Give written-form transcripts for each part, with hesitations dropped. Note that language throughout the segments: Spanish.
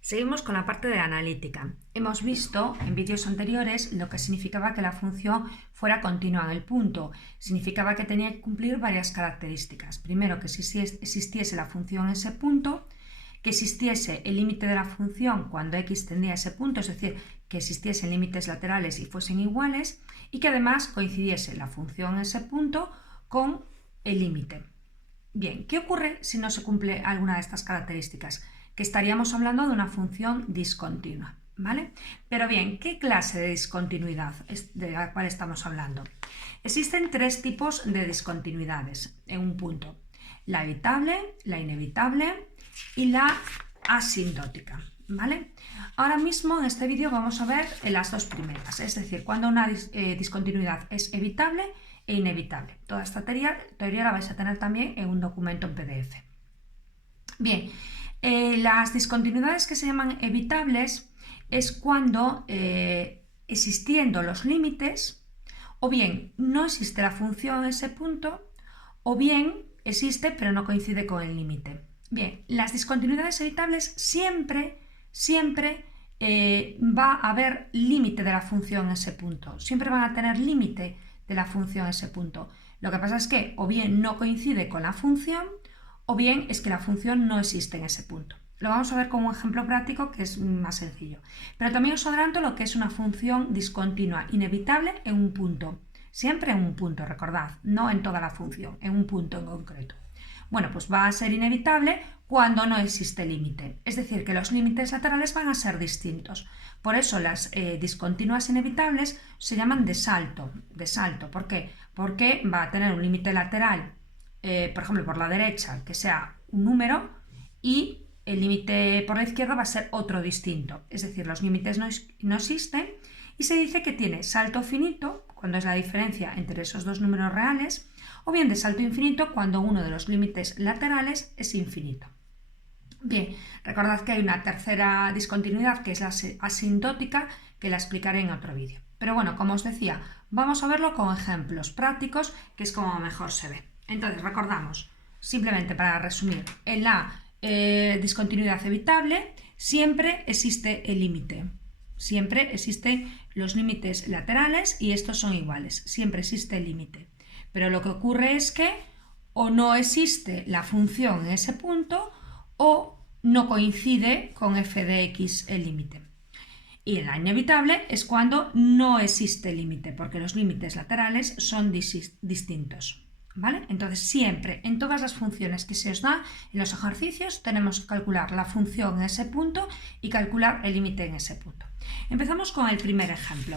Seguimos con la parte de analítica. Hemos visto en vídeos anteriores lo que significaba que la función fuera continua en el punto. Significaba que tenía que cumplir varias características. Primero, que existiese la función en ese punto, que existiese el límite de la función cuando x tendía a ese punto, es decir, que existiesen límites laterales y fuesen iguales, y que además coincidiese la función en ese punto con el límite. Bien, ¿qué ocurre si no se cumple alguna de estas características? Que estaríamos hablando de una función discontinua, ¿vale? Pero bien, ¿qué clase de discontinuidad es de la cual estamos hablando? Existen tres tipos de discontinuidades en un punto: la evitable, la inevitable y la asintótica, ¿vale? Ahora mismo en este vídeo vamos a ver las dos primeras, es decir, cuando una discontinuidad es evitable e inevitable. Toda esta teoría la vais a tener también en un documento en PDF. Bien, las discontinuidades que se llaman evitables es cuando existiendo los límites, o bien no existe la función en ese punto, o bien existe pero no coincide con el límite. Bien, las discontinuidades evitables siempre va a haber límite de la función en ese punto, siempre van a tener límite de la función en ese punto. Lo que pasa es que o bien no coincide con la función, o bien es que la función no existe en ese punto. Lo vamos a ver con un ejemplo práctico que es más sencillo. Pero también os adelanto lo que es una función discontinua inevitable en un punto. Siempre en un punto, recordad, no en toda la función, en un punto en concreto. Bueno, pues va a ser inevitable cuando no existe límite. Es decir, que los límites laterales van a ser distintos. Por eso las discontinuas inevitables se llaman de salto. ¿Por qué? Porque va a tener un límite lateral, por ejemplo, por la derecha, que sea un número, y el límite por la izquierda va a ser otro distinto. Es decir, los límites no existen y se dice que tiene salto finito, cuando es la diferencia entre esos dos números reales, o bien de salto infinito cuando uno de los límites laterales es infinito. Bien, recordad que hay una tercera discontinuidad que es la asintótica, que la explicaré en otro vídeo. Pero bueno, como os decía, vamos a verlo con ejemplos prácticos, que es como mejor se ve. Entonces, recordamos, simplemente para resumir, en la discontinuidad evitable siempre existe el límite. Siempre existen los límites laterales y estos son iguales. Siempre existe el límite. Pero lo que ocurre es que o no existe la función en ese punto o no coincide con f de x el límite. Y en la inevitable es cuando no existe límite, porque los límites laterales son distintos. ¿Vale? Entonces siempre, en todas las funciones que se os da en los ejercicios, tenemos que calcular la función en ese punto y calcular el límite en ese punto. Empezamos con el primer ejemplo.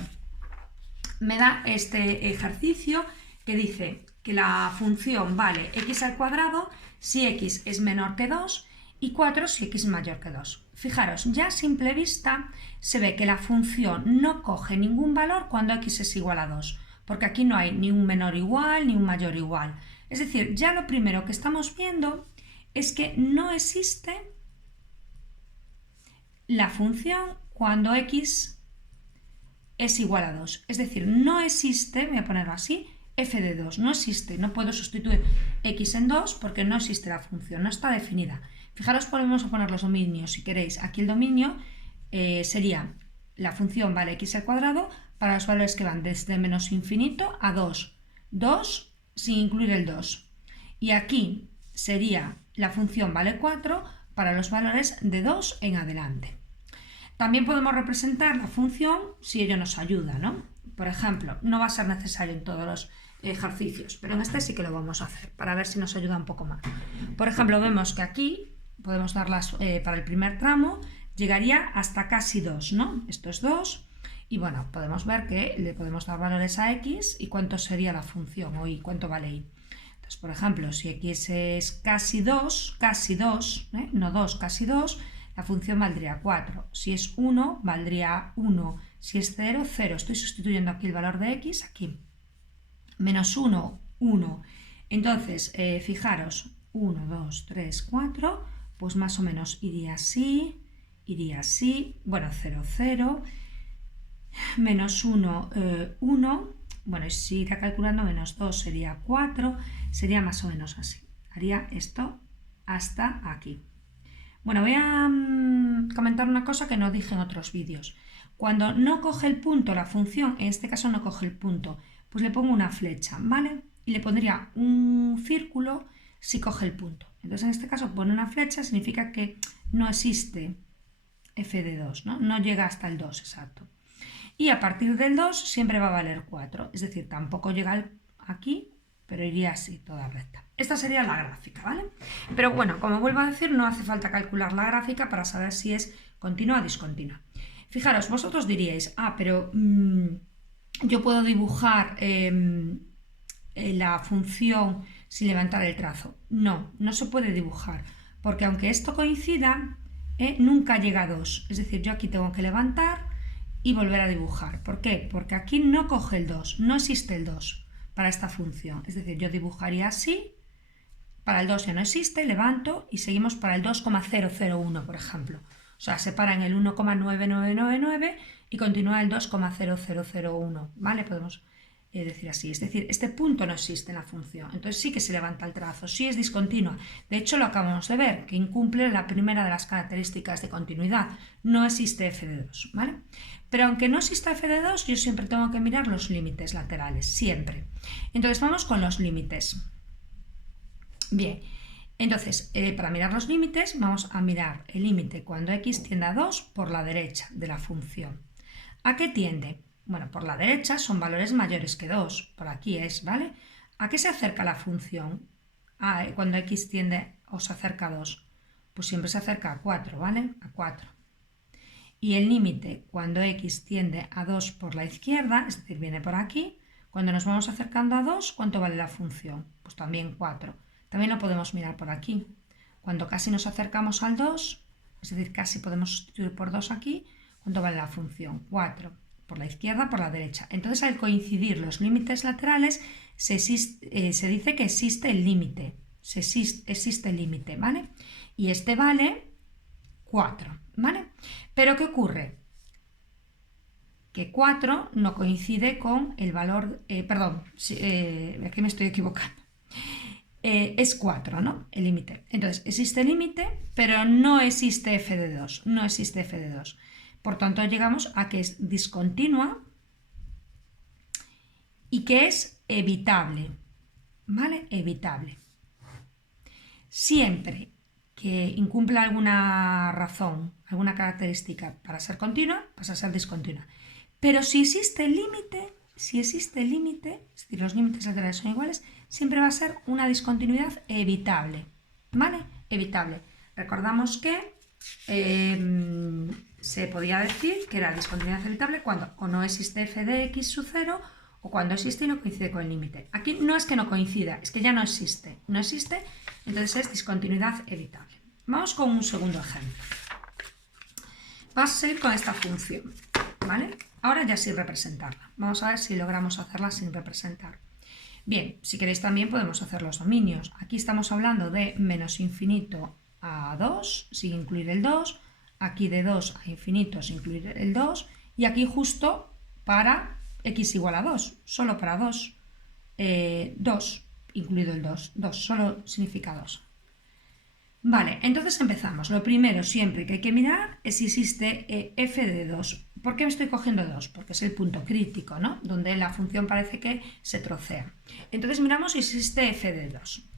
Me da este ejercicio que dice que la función vale x al cuadrado si x es menor que 2 y 4 si x es mayor que 2. Fijaros, ya a simple vista se ve que la función no coge ningún valor cuando x es igual a 2, porque aquí no hay ni un menor igual ni un mayor igual. Es decir, ya lo primero que estamos viendo es que no existe la función cuando x es igual a 2. Es decir, no existe, voy a ponerlo así, f de 2. No existe, no puedo sustituir x en 2 porque no existe la función, no está definida. Fijaros, volvemos a poner los dominios si queréis. Aquí el dominio sería la función vale x al cuadrado para los valores que van desde menos infinito a 2. 2 sin incluir el 2. Y aquí sería la función vale 4 para los valores de 2 en adelante. También podemos representar la función si ello nos ayuda, ¿no? Por ejemplo, no va a ser necesario en todos los ejercicios, pero en este sí que lo vamos a hacer para ver si nos ayuda un poco más. Por ejemplo, vemos que aquí podemos darlas para el primer tramo, llegaría hasta casi 2, ¿no? Esto es 2 y bueno, podemos ver que le podemos dar valores a x y cuánto sería la función o y cuánto vale y. Entonces, por ejemplo, si x es casi 2, no 2, casi 2, la función valdría 4. Si es 1, valdría 1. Si es 0, 0. Estoy sustituyendo aquí el valor de x, aquí. Menos 1, 1. Entonces, fijaros, 1, 2, 3, 4, pues más o menos iría así, bueno, 0, 0, menos 1, 1, bueno, y si irá calculando, menos 2 sería 4, sería más o menos así. Haría esto hasta aquí. Bueno, voy a comentar una cosa que no dije en otros vídeos. Cuando no coge el punto la función, en este caso no coge el punto, pues le pongo una flecha, ¿vale? Y le pondría un círculo si coge el punto. Entonces en este caso pone una flecha, significa que no existe f de 2, ¿no? No llega hasta el 2, exacto. Y a partir del 2 siempre va a valer 4, es decir, tampoco llega aquí, pero iría así, toda recta. Esta sería la gráfica, ¿vale? Pero bueno, como vuelvo a decir, no hace falta calcular la gráfica para saber si es continua o discontinua. Fijaros, vosotros diríais, pero yo puedo dibujar la función sin levantar el trazo. No, no se puede dibujar, porque aunque esto coincida, nunca llega a 2. Es decir, yo aquí tengo que levantar y volver a dibujar. ¿Por qué? Porque aquí no coge el 2, no existe el 2 para esta función. Es decir, yo dibujaría así, para el 2 ya no existe, levanto y seguimos para el 2,001, por ejemplo. O sea, se para en el 1,9999 y continúa el 2,0001, ¿vale? Podemos decir así. Es decir, este punto no existe en la función. Entonces sí que se levanta el trazo, sí es discontinua. De hecho, lo acabamos de ver, que incumple la primera de las características de continuidad. No existe f de 2, ¿vale? Pero aunque no exista f de 2, yo siempre tengo que mirar los límites laterales, siempre. Entonces vamos con los límites. Bien, entonces, para mirar los límites, vamos a mirar el límite cuando x tiende a 2 por la derecha de la función. ¿A qué tiende? Bueno, por la derecha son valores mayores que 2, por aquí es, ¿vale? ¿A qué se acerca la función cuando x tiende o se acerca a 2? Pues siempre se acerca a 4, ¿vale? A 4. Y el límite cuando x tiende a 2 por la izquierda, es decir, viene por aquí, cuando nos vamos acercando a 2, ¿cuánto vale la función? Pues también 4. También lo podemos mirar por aquí. Cuando casi nos acercamos al 2, es decir, casi podemos sustituir por 2 aquí, ¿cuánto vale la función? 4. Por la izquierda, por la derecha. Entonces, al coincidir los límites laterales, se dice que existe el límite. Existe el límite, ¿vale? Y este vale 4, ¿vale? Pero ¿qué ocurre? Que 4 no coincide con el valor, aquí me estoy equivocando. Es 4, ¿no? El límite. Entonces, existe el límite, pero no existe f de 2. No existe f de 2. Por tanto, llegamos a que es discontinua y que es evitable. ¿Vale? Evitable. Siempre que incumpla alguna razón, alguna característica para ser continua, pasa a ser discontinua. Pero si existe el límite, es decir, los límites laterales son iguales, siempre va a ser una discontinuidad evitable, ¿vale? Evitable. Recordamos que se podía decir que era discontinuidad evitable cuando o no existe f de x sub 0 o cuando existe y no coincide con el límite. Aquí no es que no coincida, es que ya no existe. No existe, entonces es discontinuidad evitable. Vamos con un segundo ejemplo. Vamos a seguir con esta función, ¿vale? Ahora ya sin representarla. Vamos a ver si logramos hacerla sin representar. Bien, si queréis también podemos hacer los dominios. Aquí estamos hablando de menos infinito a 2, sin incluir el 2. Aquí de 2 a infinito sin incluir el 2. Y aquí justo para x igual a 2, solo para 2. 2, incluido el 2. 2, solo significa 2. Vale, entonces empezamos. Lo primero siempre que hay que mirar es si existe f de 2. ¿Por qué me estoy cogiendo 2? Porque es el punto crítico, ¿no? Donde la función parece que se trocea. Entonces miramos si existe f de 2.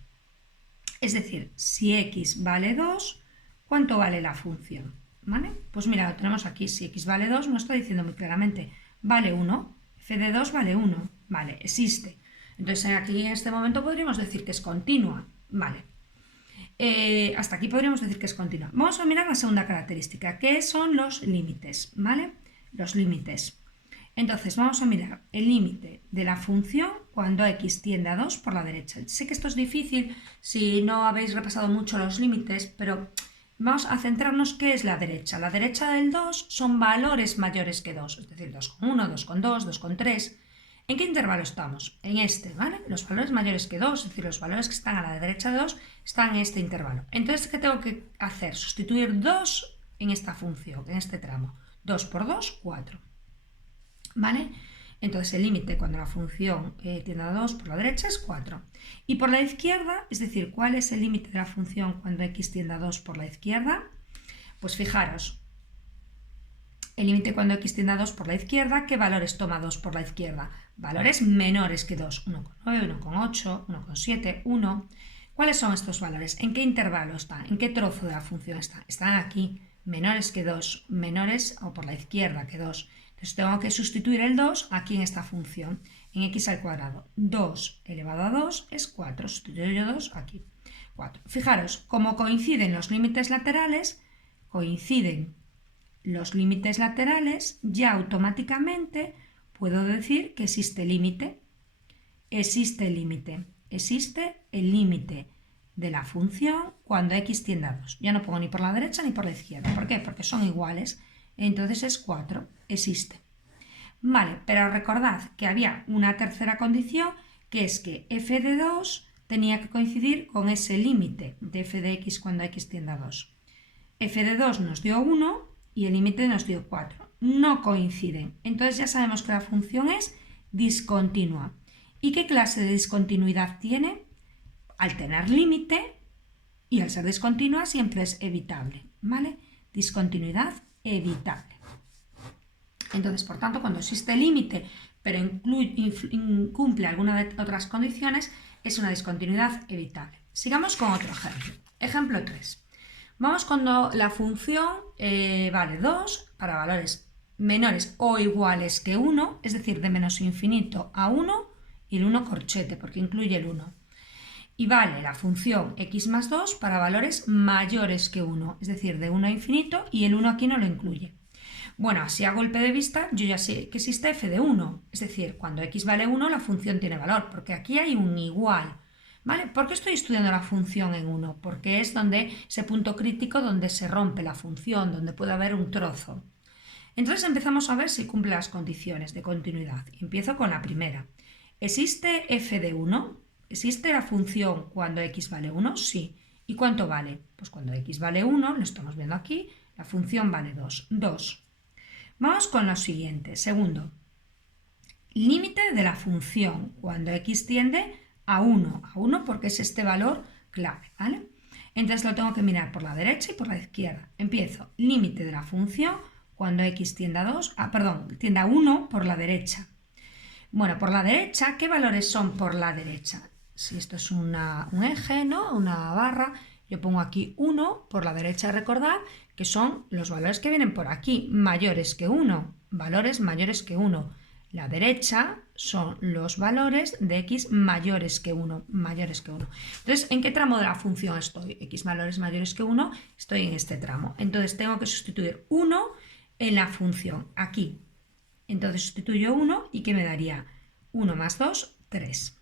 Es decir, si x vale 2, ¿cuánto vale la función? ¿Vale? Pues mira, lo tenemos aquí. Si x vale 2, nos está diciendo muy claramente, vale 1. F de 2 vale 1. Vale, existe. Entonces aquí en este momento podríamos decir que es continua. Vale. Hasta aquí podríamos decir que es continua. Vamos a mirar la segunda característica, que son los límites, ¿vale? Los límites. Entonces vamos a mirar el límite de la función cuando x tiende a 2 por la derecha. Sé que esto es difícil si no habéis repasado mucho los límites, pero vamos a centrarnos qué es la derecha. La derecha del 2 son valores mayores que 2, es decir, 2,1, 2,2, 2,3. ¿En qué intervalo estamos? En este, ¿vale? Los valores mayores que 2, es decir, los valores que están a la derecha de 2 están en este intervalo. Entonces, ¿qué tengo que hacer? Sustituir 2 en esta función, en este tramo. 2 por 2, 4. ¿Vale? Entonces, el límite cuando la función tiende a 2 por la derecha es 4. Y por la izquierda, es decir, ¿cuál es el límite de la función cuando x tiende a 2 por la izquierda? Pues fijaros, el límite cuando x tiende a 2 por la izquierda, ¿qué valores toma 2 por la izquierda? Valores menores que 2, 1,9, 1,8, 1,7, 1. ¿Cuáles son estos valores? ¿En qué intervalo están? ¿En qué trozo de la función están? Están aquí, menores que 2, menores o por la izquierda que 2. Entonces tengo que sustituir el 2 aquí en esta función, en x al cuadrado. 2 elevado a 2 es 4, sustituyo yo 2 aquí, 4. Fijaros, como coinciden los límites laterales, ya automáticamente puedo decir que existe límite. Existe el límite de la función cuando x tiende a 2. Ya no pongo ni por la derecha ni por la izquierda. ¿Por qué? Porque son iguales. Entonces es 4. Existe. Vale, pero recordad que había una tercera condición, que es que f de 2 tenía que coincidir con ese límite de f de x cuando x tiende a 2. f de 2 nos dio 1 y el límite nos dio 4. No coinciden. Entonces ya sabemos que la función es discontinua. ¿Y qué clase de discontinuidad tiene? Al tener límite y al ser discontinua siempre es evitable, ¿vale? Discontinuidad evitable. Entonces, por tanto, cuando existe límite pero incumple alguna de otras condiciones, es una discontinuidad evitable. Sigamos con otro ejemplo. Ejemplo 3. Vamos cuando la función vale 2 para valores menores o iguales que 1, es decir, de menos infinito a 1 y el 1 corchete porque incluye el 1. Y vale la función x más 2 para valores mayores que 1, es decir, de 1 a infinito y el 1 aquí no lo incluye. Bueno, así a golpe de vista yo ya sé que existe f de 1, es decir, cuando x vale 1 la función tiene valor, porque aquí hay un igual. ¿Vale? ¿Por qué estoy estudiando la función en 1? Porque es ese punto crítico donde se rompe la función, donde puede haber un trozo. Entonces empezamos a ver si cumple las condiciones de continuidad. Empiezo con la primera. ¿Existe f de 1? ¿Existe la función cuando x vale 1? Sí. ¿Y cuánto vale? Pues cuando x vale 1, lo estamos viendo aquí, la función vale 2. 2. Vamos con lo siguiente. Segundo, límite de la función cuando x tiende a 1. A 1 porque es este valor clave, ¿vale? Entonces lo tengo que mirar por la derecha y por la izquierda. Empiezo, límite de la función cuando x tiende a 2, tiende a 1 por la derecha. Bueno, por la derecha, ¿qué valores son por la derecha? Si esto es un eje, ¿no? Una barra, yo pongo aquí 1 por la derecha. Recordad que son los valores que vienen por aquí, mayores que 1, valores mayores que 1. La derecha son los valores de x mayores que 1, Entonces, ¿en qué tramo de la función estoy? X valores mayores que 1, estoy en este tramo. Entonces, tengo que sustituir 1 en la función, aquí. Entonces, sustituyo 1 y ¿qué me daría? 1 más 2, 3.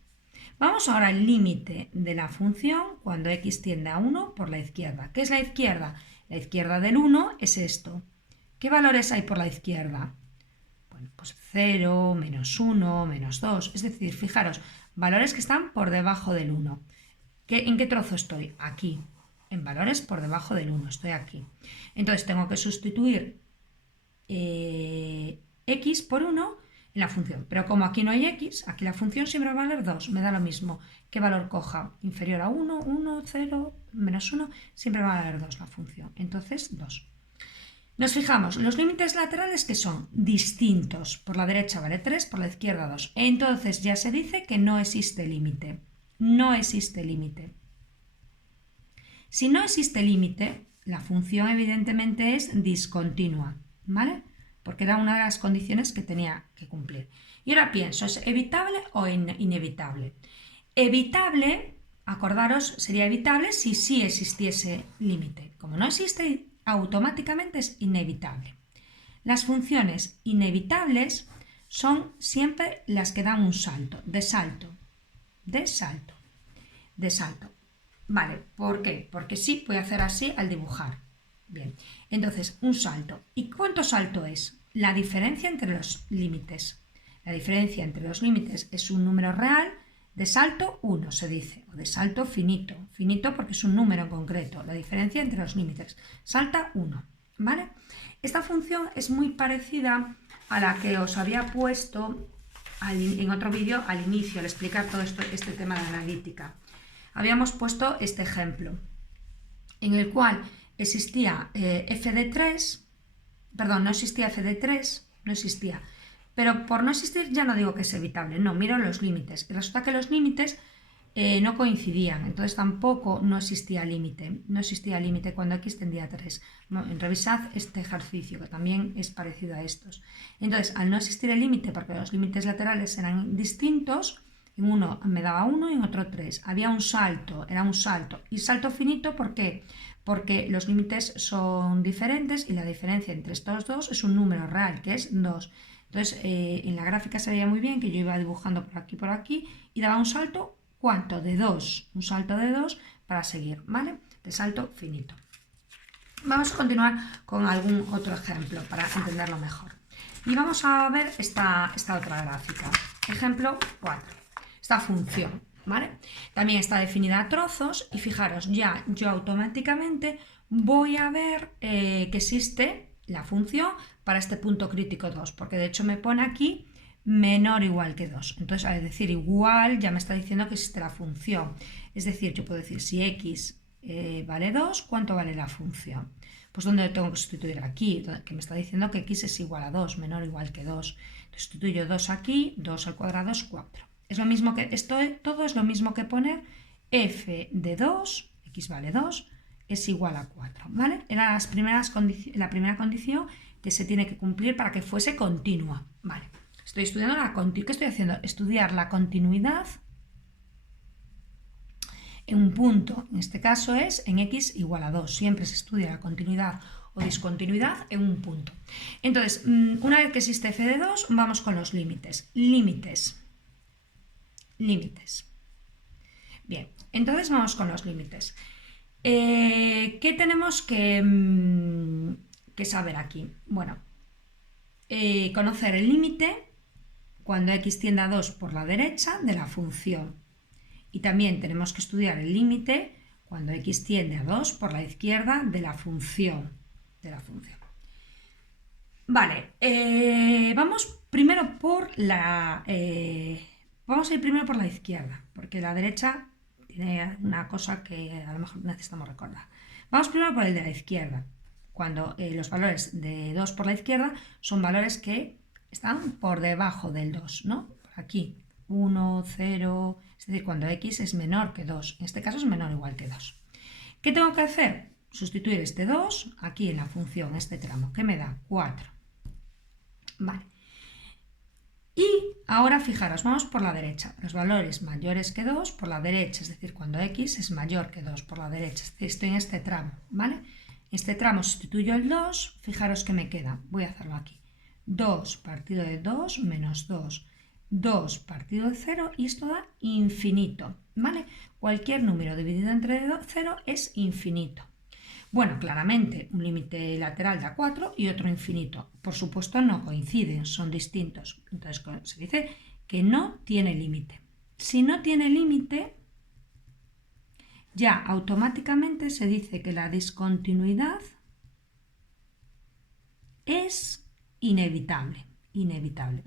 Vamos ahora al límite de la función cuando x tiende a 1 por la izquierda. ¿Qué es la izquierda? La izquierda del 1 es esto. ¿Qué valores hay por la izquierda? Bueno, pues 0, menos 1, menos 2. Es decir, fijaros, valores que están por debajo del 1. ¿En qué trozo estoy? Aquí. En valores por debajo del 1. Estoy aquí. Entonces tengo que sustituir x por 1 en la función. Pero como aquí no hay x, aquí la función siempre va a valer 2. Me da lo mismo. ¿Qué valor coja? Inferior a 1, 1, 0, menos 1. Siempre va a valer 2 la función. Entonces, 2. Nos fijamos, los límites laterales que son distintos. Por la derecha vale 3, por la izquierda 2. Entonces ya se dice que no existe límite. No existe límite. Si no existe límite, la función evidentemente es discontinua, ¿vale? Porque era una de las condiciones que tenía que cumplir. Y ahora pienso, ¿es evitable o inevitable? Evitable, acordaros, sería evitable si sí existiese límite. Como no existe, automáticamente es inevitable. Las funciones inevitables son siempre las que dan un salto, de salto. Vale, ¿por qué? Porque sí, voy a hacer así al dibujar. Bien, entonces un salto. ¿Y cuánto salto es? La diferencia entre los límites. La diferencia entre los límites es un número real de salto 1, se dice, o de salto finito. Finito porque es un número en concreto. La diferencia entre los límites. Salta 1, ¿vale? Esta función es muy parecida a la que os había puesto en otro vídeo al inicio, al explicar todo este tema de analítica. Habíamos puesto este ejemplo, en el cual existía f de 3, perdón, no existía f de 3, no existía, pero por no existir ya no digo que es evitable, no, miro los límites, y resulta que los límites no coincidían, entonces tampoco no existía límite cuando x tendía a 3. Revisad este ejercicio que también es parecido a estos. Entonces, al no existir el límite, porque los límites laterales eran distintos, en uno me daba 1 y en otro 3. Había un salto, era un salto. ¿Y salto finito por qué? Porque los límites son diferentes y la diferencia entre estos dos es un número real, que es 2. Entonces, en la gráfica se veía muy bien que yo iba dibujando por aquí y daba un salto. ¿Cuánto? De 2. Un salto de 2 para seguir, ¿vale? De salto finito. Vamos a continuar con algún otro ejemplo para entenderlo mejor. Y vamos a ver esta otra gráfica. Ejemplo 4. Esta función, ¿vale? También está definida a trozos y fijaros, ya yo automáticamente voy a ver que existe la función para este punto crítico 2, porque de hecho me pone aquí menor o igual que 2. Entonces, al decir igual, ya me está diciendo que existe la función. Es decir, yo puedo decir, si x vale 2, ¿cuánto vale la función? Pues ¿dónde tengo que sustituir? Aquí, que me está diciendo que x es igual a 2, menor o igual que 2. Entonces, sustituyo 2 aquí, 2 al cuadrado es 4. Es lo mismo que, todo es lo mismo que poner f de 2, x vale 2, es igual a 4, ¿vale? Era la primera condición que se tiene que cumplir para que fuese continua, ¿vale? Estoy estudiando ¿qué estoy haciendo? Estudiar la continuidad en un punto. En este caso es en x igual a 2. Siempre se estudia la continuidad o discontinuidad en un punto. Entonces, una vez que existe f de 2, vamos con los límites. Límites. Bien, entonces vamos con los límites. ¿Qué tenemos que saber aquí? Bueno, conocer el límite cuando x tiende a 2 por la derecha de la función. Y también tenemos que estudiar el límite cuando x tiende a 2 por la izquierda de la función. Vale, vamos primero por vamos a ir primero por la izquierda, porque la derecha tiene una cosa que a lo mejor necesitamos recordar. Vamos primero por el de la izquierda, cuando los valores de 2 por la izquierda son valores que están por debajo del 2, ¿no? Por aquí, 1, 0, es decir, cuando x es menor que 2, en este caso es menor o igual que 2. ¿Qué tengo que hacer? Sustituir este 2 aquí en la función, este tramo, que me da 4. Vale. Y ahora fijaros, vamos por la derecha, los valores mayores que 2 por la derecha, es decir, cuando x es mayor que 2 por la derecha, es decir, estoy en este tramo, ¿vale? En este tramo sustituyo el 2, fijaros que me queda, voy a hacerlo aquí. 2 partido de 2 menos 2, 2 partido de 0 y esto da infinito, ¿vale? Cualquier número dividido entre 0 es infinito. Bueno, claramente un límite lateral da 4 y otro infinito. Por supuesto no coinciden, son distintos. Entonces se dice que no tiene límite. Si no tiene límite, ya automáticamente se dice que la discontinuidad es inevitable.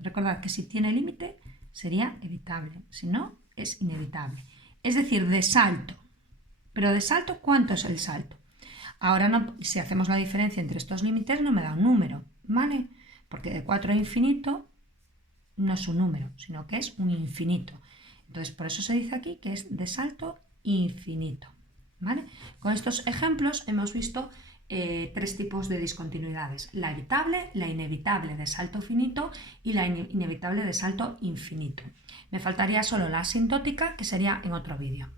Recordad que si tiene límite sería evitable, si no es inevitable. Es decir, de salto. Pero de salto, ¿cuánto es el salto? Ahora no, si hacemos la diferencia entre estos límites no me da un número, ¿vale? Porque de 4 a infinito no es un número, sino que es un infinito. Entonces por eso se dice aquí que es de salto infinito, ¿vale? Con estos ejemplos hemos visto 3 tipos de discontinuidades: la evitable, la inevitable de salto finito y la inevitable de salto infinito. Me faltaría solo la asintótica, que sería en otro vídeo.